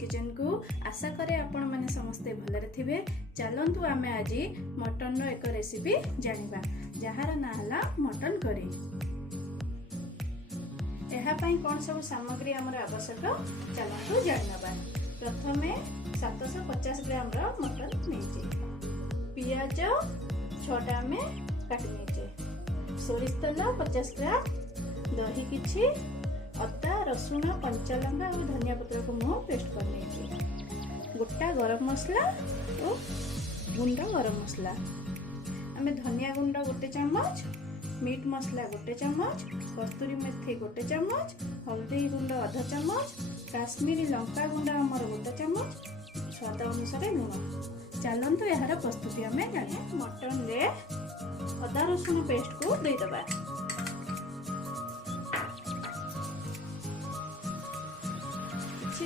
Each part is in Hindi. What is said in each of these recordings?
किचन को आशा करे आपण माने समस्ते भलरे थिबे। चलंतु आमे आज मटन रो एक रेसिपी जानिबा जहार ना हला मटन करी। एहा पई कोन सब सामग्री हमर आवश्यक चलंतु जानिबा। प्रथमे 750 ग्राम रो मटन नेचे, पियाज 6टा में काटि नेचे, सोरिष तेल 50 ग्राम, दही किछि, अदा रसुण कंचा लंका और धनिया पत्र को मु पेस्ट कर लेछि, गोटा गरम मसला और गुंड गरम मसला। आमे धनिया गुंड गोटे चम्मच, मीट मसला गोटे चम्मच, कस्तूरी मेथी गोटे चम्मच, हल्दी गुंड आधा चम्मच, काश्मीरी लंका गुंड हमर गोटे चम्मच, स्वाद अनुसार लुण। चलंतु यार प्रस्तुति आमे जानिया। मटन रे अदा रसुण पेस्ट को दे दबा।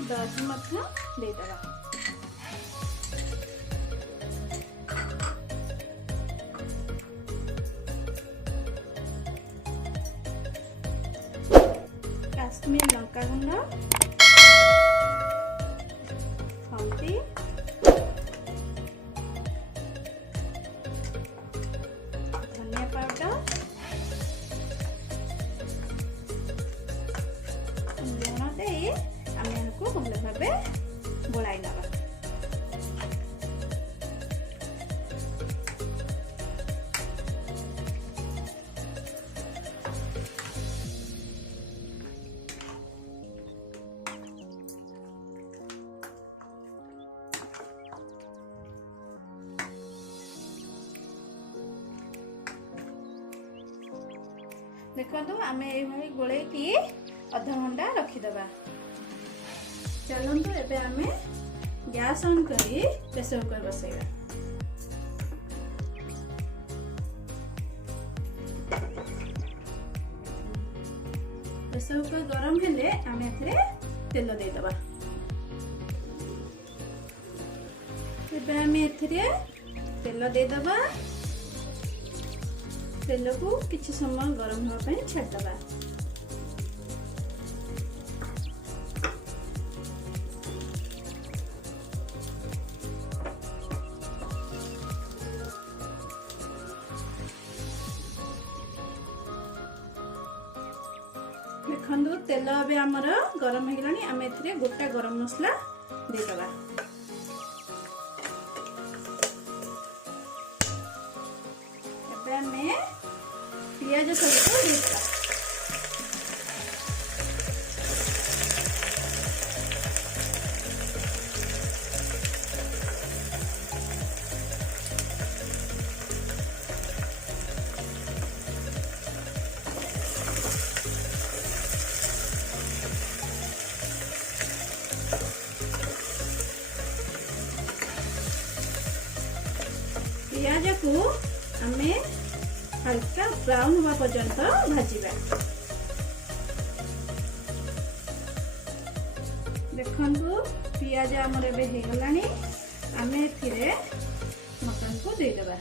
दही मध्य दे दबा। काश्मीर लंका गुंड, हल्दी, धनिया पाउडर, लुण दे आमे को भल भाबे गोलाई दबा। देखो आमे ए भाई गोले की आधा घंटा रखी दबा। चलंतु एबे आमे गैस ऑन करी प्रेशर कुकर बसेगा। प्रेशर कुकर गरम हेले आमे एथरे तेल दे दबा। एबे आमे एथरे तेल दे दबा। तेल को किछि समय गरम होबा पय छाड़ दबा। देखंदु तेल अबे हमर गरम हे गलानी। आमे एथरे गोटा गरम मसला दे दबा। एबे आमे पियाज सहित दे दबा। पियाज को आमे हल्का ब्राउन हुआ पर्यंत भाजिबा। देखंतु पियाज हमर एबे हे गलानी। आमे फिरे मटन को दे दबा।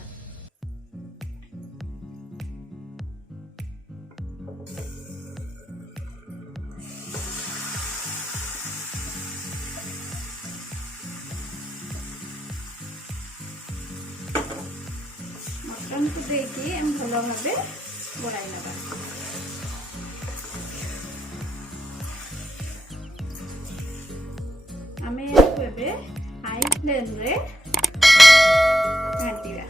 मटन को देकी हम भल भावे गोलाई नबा। आमे याको एबे हाई फ्लेम रे घांटीबा।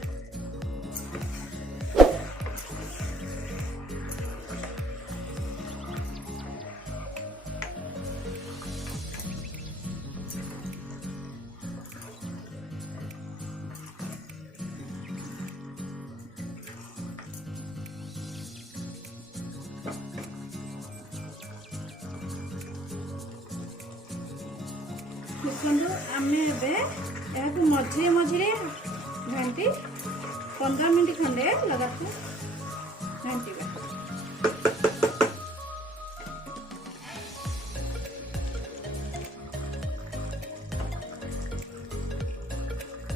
देखो आमे एबे याको मझिरे मझिरे घांटी 15 मिनट खंडे लगातार घांटीबा।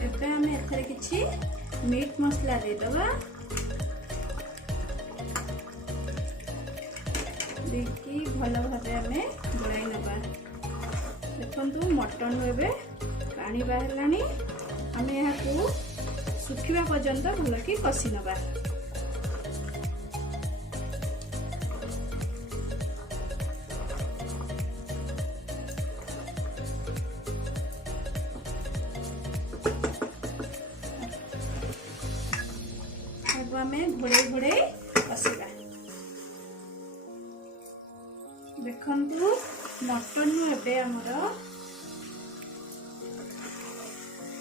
एबे आमे एथरे किछि मीट मसला दे दबा। देखी भल भावे आमे गोलाई नबा। देखंतु मटन एबे पानी बाहरलानी आमे याकू सुखिबा पर्यंत भल कि कसी नबा। घोड़े घोड़े कसिबा। देखंतु मटन एबे हमर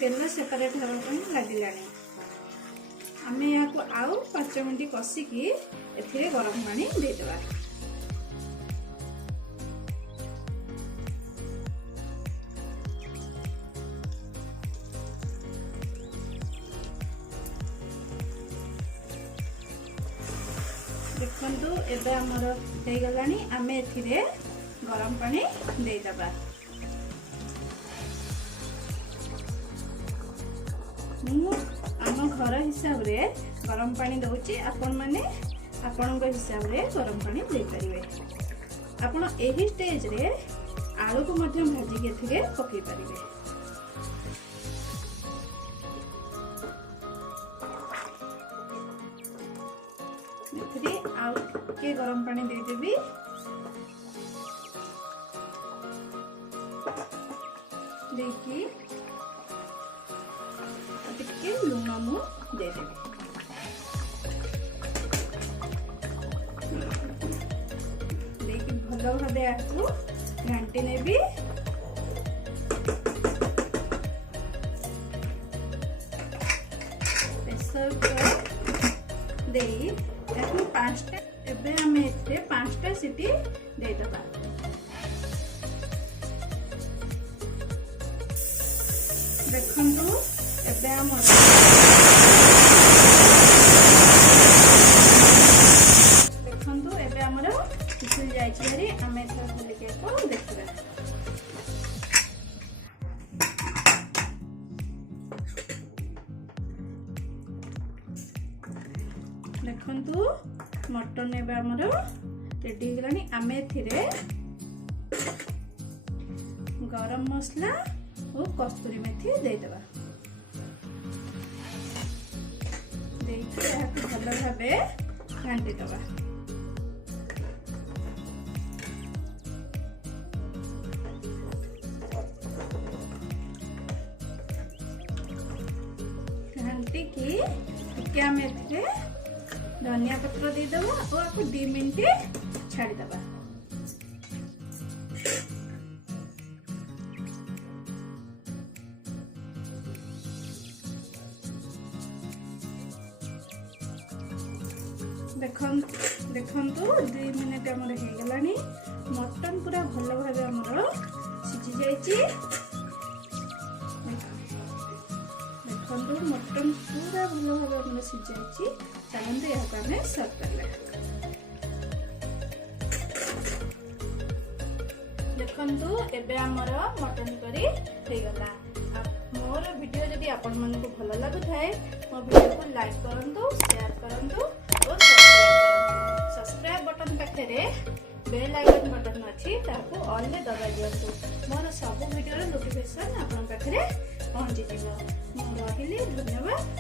तेल सेपरेट हवा ପାଇଁ लागिलानी। आमे याको आउ 5 मिनिट कसिकी एथिरे गरम पानी दे देबा। देखंतु एबे हमर हे गलानी आमे एथिरे गरम पानी दे दबा। मु आम घर हिसाब रे गरम पानी दउची, आपण माने आपणक हिसाब रे गरम पानी दे परिवे। आपण एही स्टेज रे आलू को मध्य भाजी के एथिरे पकई परिवे। के गरम पानी दे देबी। देखी टिके लुण मु दे देबी। देखी भल भाबे आकु घांटी नेबी। प्रेशर कुकर देई याकु 5टा एबे हमें एते 5टा सीटी दे दबा। देखंतु एबे हमर देखंतु एबे हमर किसिल जाय छी। हमें एथा खोली के को देखबा। देखंतु मटन एबे हमर रेडी गलानी। आमे एथिरे गरम मसला और कस्तूरी मेथी दे देबा। देइके याकू भल भाबे घांटी देबा। घांटी की टिके आमे एथिरे धनिया पत्र दे दबा और आपको 2 मिनट छाड़ी दबा। देखंतु 2 मिनट हमर हे गलानी। मटन पूरा भल भाबे हमर सिझी जाईची। देखंतु मटन पूरा भल भाबे हमर सिझी जाईची। चलंदे याको हमें सर्व करले। देखंतु एबे हमर मटन करी हे गला। मोर वीडियो जदी आपन मन को भल लागु थाए मो वीडियो को लाइक करंतु, शेयर करंतु और सब्सक्राइब बटन पाखरे बेल आइकन बटन अछि ताको ऑल ले दबा दियंतु। मोर सब वीडियो रो नोटिफिकेशन आपन पाखरे पहुंची जिवो। मो रहिली धन्यवाद।